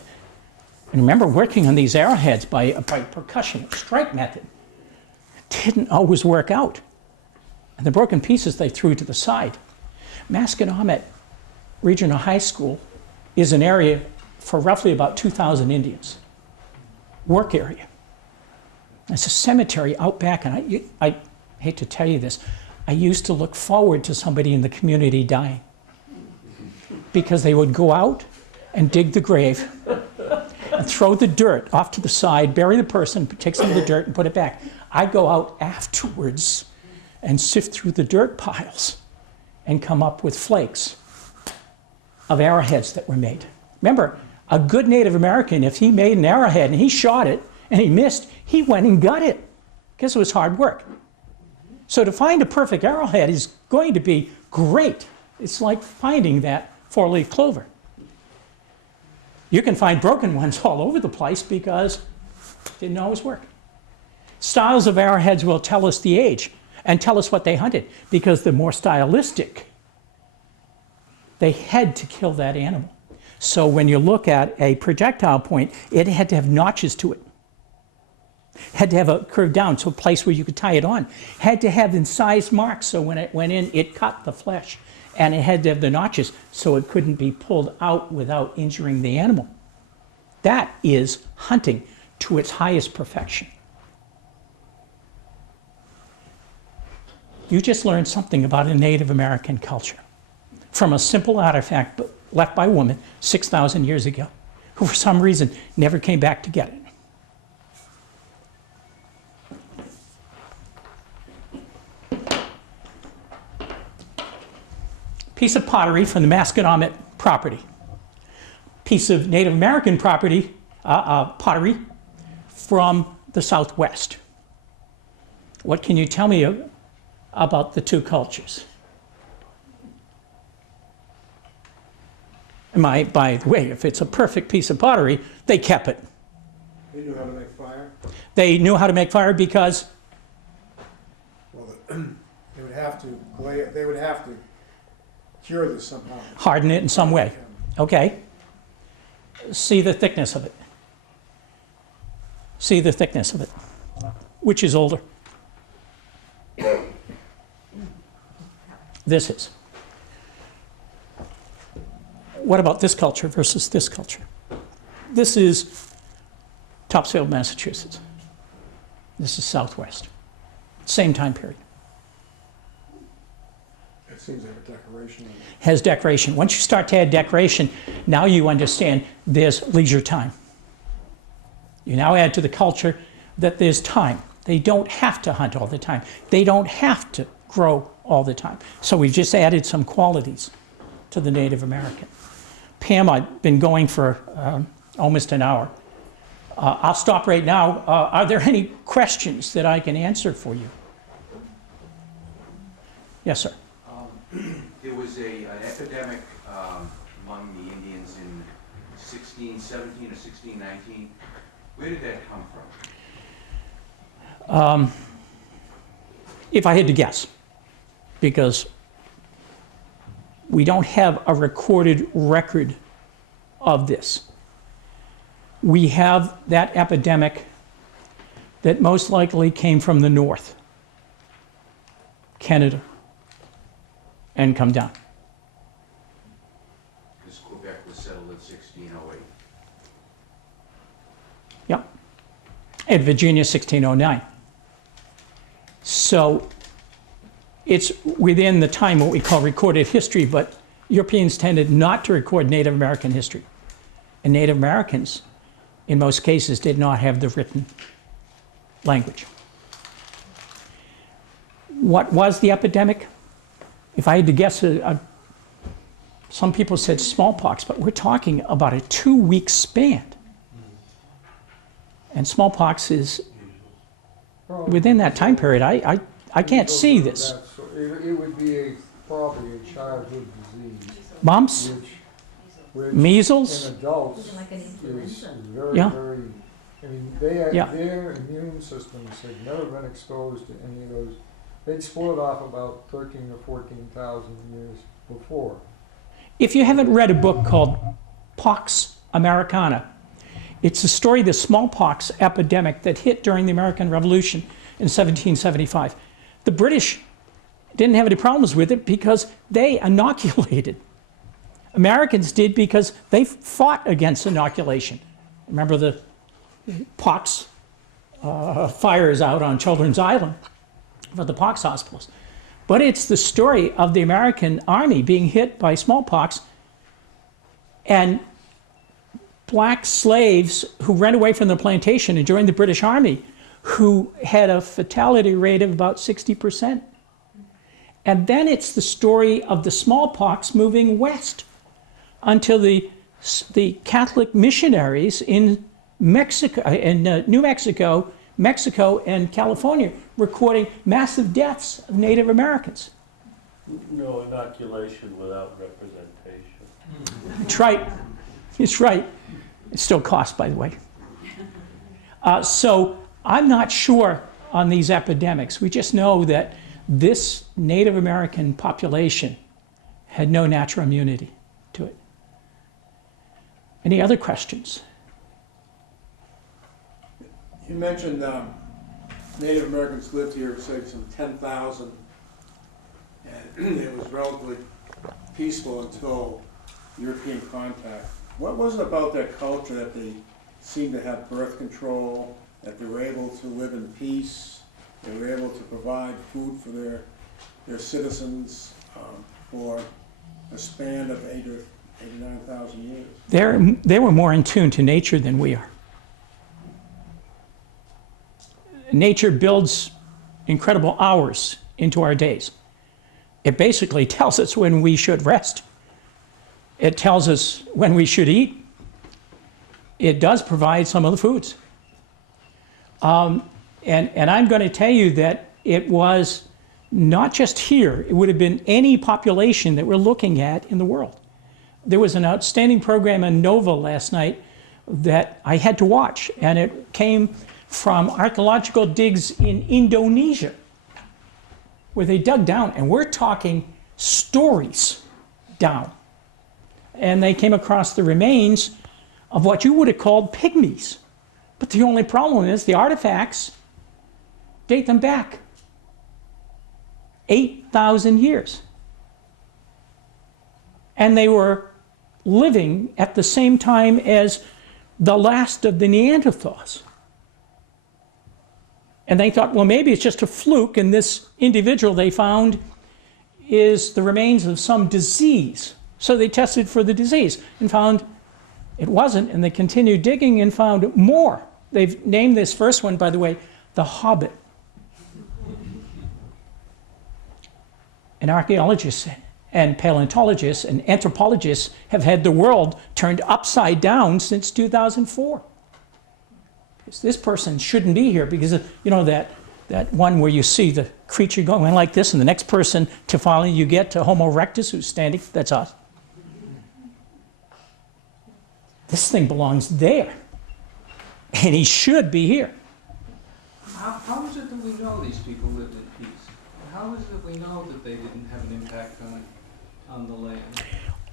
And remember working on these arrowheads by percussion, strike method. It didn't always work out. And the broken pieces they threw to the side. Masconomet Regional High School is an area for roughly about 2,000 Indians. Work area. It's a cemetery out back, and I hate to tell you this, I used to look forward to somebody in the community dying. Because they would go out and dig the grave and throw the dirt off to the side, bury the person, take some of the dirt and put it back. I'd go out afterwards and sift through the dirt piles and come up with flakes of arrowheads that were made. Remember, a good Native American, if he made an arrowhead and he shot it and he missed, he went and got it because it was hard work. So to find a perfect arrowhead is going to be great. It's like finding that four-leaf clover. You can find broken ones all over the place because it didn't always work. Styles of arrowheads will tell us the age and tell us what they hunted, because they're more stylistic. They had to kill that animal. So when you look at a projectile point, it had to have notches to it. Had to have a curve down, so a place where you could tie it on. Had to have incised marks, so when it went in, it cut the flesh. And it had to have the notches, so it couldn't be pulled out without injuring the animal. That is hunting to its highest perfection. You just learned something about a Native American culture from a simple artifact left by a woman 6,000 years ago, who for some reason never came back to get it. Piece of pottery from the Masconomet property. Piece of Native American property, pottery from the Southwest. What can you tell me about the two cultures? And by the way, if it's a perfect piece of pottery, they kept it. They knew how to make fire? They knew how to make fire because? Well, they would have to cure this somehow. Harden it in some way. Okay. See the thickness of it. See the thickness of it. Which is older? This is. What about this culture versus this culture? This is Topsfield, Massachusetts. This is Southwest. Same time period. It seems like a decoration. Has decoration. Once you start to add decoration, now you understand there's leisure time. You now add to the culture that there's time. They don't have to hunt all the time. They don't have to grow all the time. So we've just added some qualities to the Native American. Pam, I've been going for almost an hour. I'll stop right now. Are there any questions that I can answer for you? Yes, sir. There was an epidemic among the Indians in 1617 or 1619. Where did that come from? If I had to guess, because we don't have a recorded record of this. We have that epidemic that most likely came from the north, Canada, and come down. Because Quebec was settled in 1608. Yeah. And Virginia, 1609. So it's within the time what we call recorded history, but Europeans tended not to record Native American history. And Native Americans, in most cases, did not have the written language. What was the epidemic? If I had to guess, some people said smallpox, but we're talking about a 2-week span. And smallpox is within that time period. I can't see this. It would be probably a childhood disease. Mumps, Which measles, in adults Like an is influenza. very, Yeah. very, I mean, Yeah. their immune systems have never been exposed to any of those. They'd spoiled off about 13 or 14,000 years before. if you haven't read a book called Pox Americana, it's the story of the smallpox epidemic that hit during the American Revolution in 1775. The British didn't have any problems with it because they inoculated. Americans did because they fought against inoculation. Remember the pox fires out on Children's Island for the pox hospitals. But it's the story of the American army being hit by smallpox and black slaves who ran away from the plantation and joined the British Army, who had a fatality rate of about 60%. And then it's the story of the smallpox moving west until the Catholic missionaries in Mexico, in New Mexico, Mexico and California, recording massive deaths of Native Americans. No inoculation without representation. It's right. It's right. It still costs, by the way. So I'm not sure on these epidemics. We just know that this Native American population had no natural immunity to it. Any other questions? You mentioned Native Americans lived here, say, some 10,000, and it was relatively peaceful until European contact. What was it about their culture that they seemed to have birth control, that they were able to live in peace, they were able to provide food for their citizens for a span of 8,000 or 89,000 years? They were more in tune to nature than we are. Nature builds incredible hours into our days. It basically tells us when we should rest. It tells us when we should eat. It does provide some of the foods. And I'm going to tell you that it was not just here, it would have been any population that we're looking at in the world. There was an outstanding program on Nova last night that I had to watch, and it came from archaeological digs in Indonesia, where they dug down, and we're talking stories down. And they came across the remains of what you would have called pygmies. But the only problem is the artifacts date them back 8,000 years. And they were living at the same time as the last of the Neanderthals. And they thought, well, maybe it's just a fluke, and this individual they found is the remains of some disease. So they tested for the disease and found it wasn't, and they continued digging and found more. They've named this first one, by the way, the Hobbit. An archaeologist said, And paleontologists and anthropologists have had the world turned upside down since 2004. Because this person shouldn't be here because, you know, that one where you see the creature going like this and the next person to follow, you get to Homo erectus who's standing, that's us. This thing belongs there. And he should be here. How is it that we know these people lived in peace? How is it we know that they didn't have an impact on the land?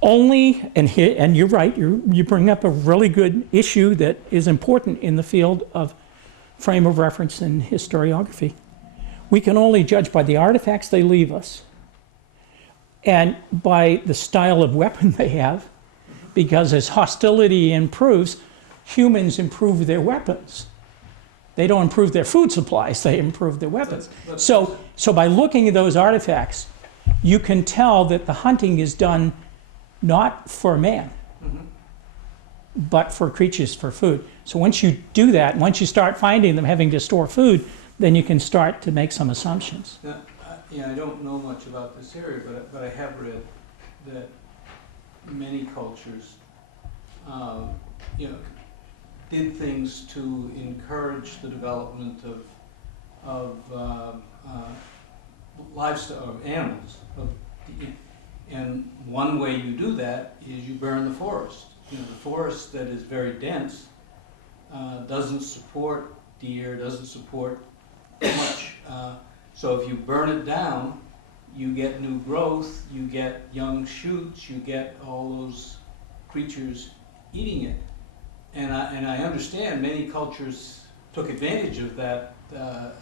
Only, and you're right, you bring up a really good issue that is important in the field of frame of reference and historiography. We can only judge by the artifacts they leave us and by the style of weapon they have, because as hostility improves, humans improve their weapons. They don't improve their food supplies, they improve their weapons. So by looking at those artifacts, you can tell that the hunting is done not for man, but for creatures for food. So once you do that, once you start finding them having to store food, then you can start to make some assumptions. Now, I don't know much about this area, but I have read that many cultures, did things to encourage the development of livestock, of animals. And one way you do that is you burn the forest. The forest that is very dense doesn't support deer, doesn't support much. So if you burn it down, you get new growth, you get young shoots, you get all those creatures eating it. And I understand many cultures took advantage of that.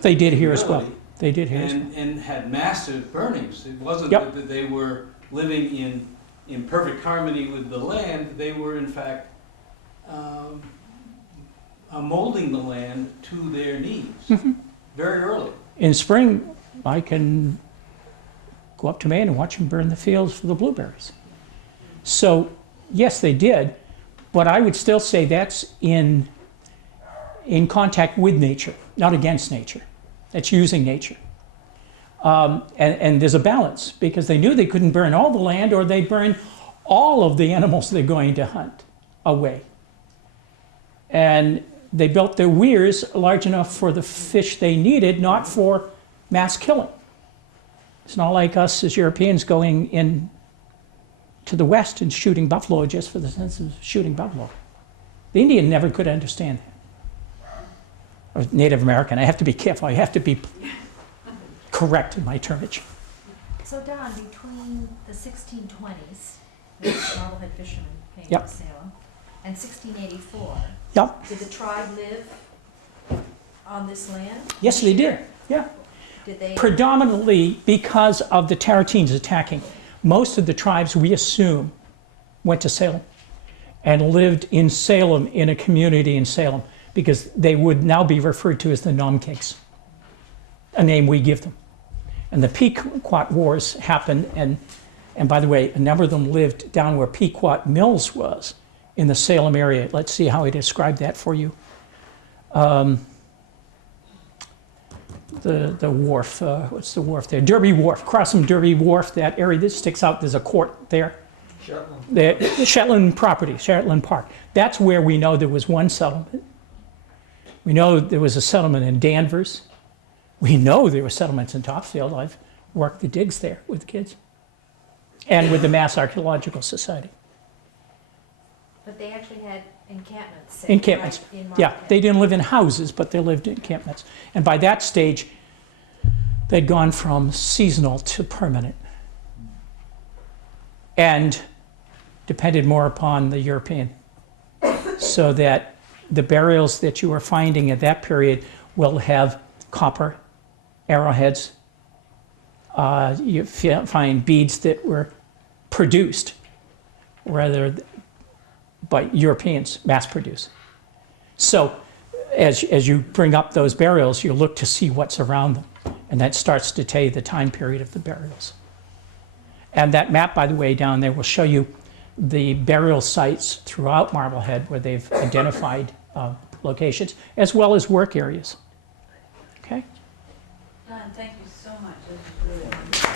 They did here as well. They did here as well. And had massive burnings. It wasn't Yep. that they were living in perfect harmony with the land. They were, in fact, molding the land to their needs very early. In spring, I can go up to Maine and watch them burn the fields for the blueberries. So, yes, they did, but I would still say that's in contact with nature, not against nature. That's using nature. And there's a balance, because they knew they couldn't burn all the land or they'd burn all of the animals they're going to hunt away. And they built their weirs large enough for the fish they needed, not for mass killing. It's not like us as Europeans going in to the west and shooting buffalo just for the sense of shooting buffalo. The Indian never could understand that. Or Native American. I have to be careful. I have to be correct in my termage. So Don, between the 1620s, when the Marblehead fishermen came Yep. to Salem, and 1684, Yep. did the tribe live on this land? Yes, they did. Yeah. Did they? Predominantly because of the Tarantines attacking. Most of the tribes, we assume, went to Salem and lived in Salem, in a community in Salem, because they would now be referred to as the Nomkings, a name we give them. And the Pequot Wars happened, and by the way, a number of them lived down where Pequot Mills was, in the Salem area. Let's see how I describe that for you. The wharf, what's the wharf there? Derby Wharf, across from Derby Wharf, that area that sticks out, there's a court there. Shetland. The Shetland property, Shetland Park. That's where we know there was one settlement. We know there was a settlement in Danvers. We know there were settlements in Topsfield. I've worked the digs there with the kids. And with the Mass Archaeological Society. But they actually had encampments. say, Encampments. right in Yeah, Marblehead. they didn't live in houses, but they lived in encampments. And by that stage, they'd gone from seasonal to permanent. And depended more upon the European. So that the burials that you are finding at that period will have copper, arrowheads. You find beads that were produced rather by Europeans, mass produced. So as you bring up those burials, you look to see what's around them. And that starts to tell you the time period of the burials. And that map, by the way, down there will show you the burial sites throughout Marblehead where they've identified locations, as well as work areas. Okay? Don, thank you so much. This is really wonderful.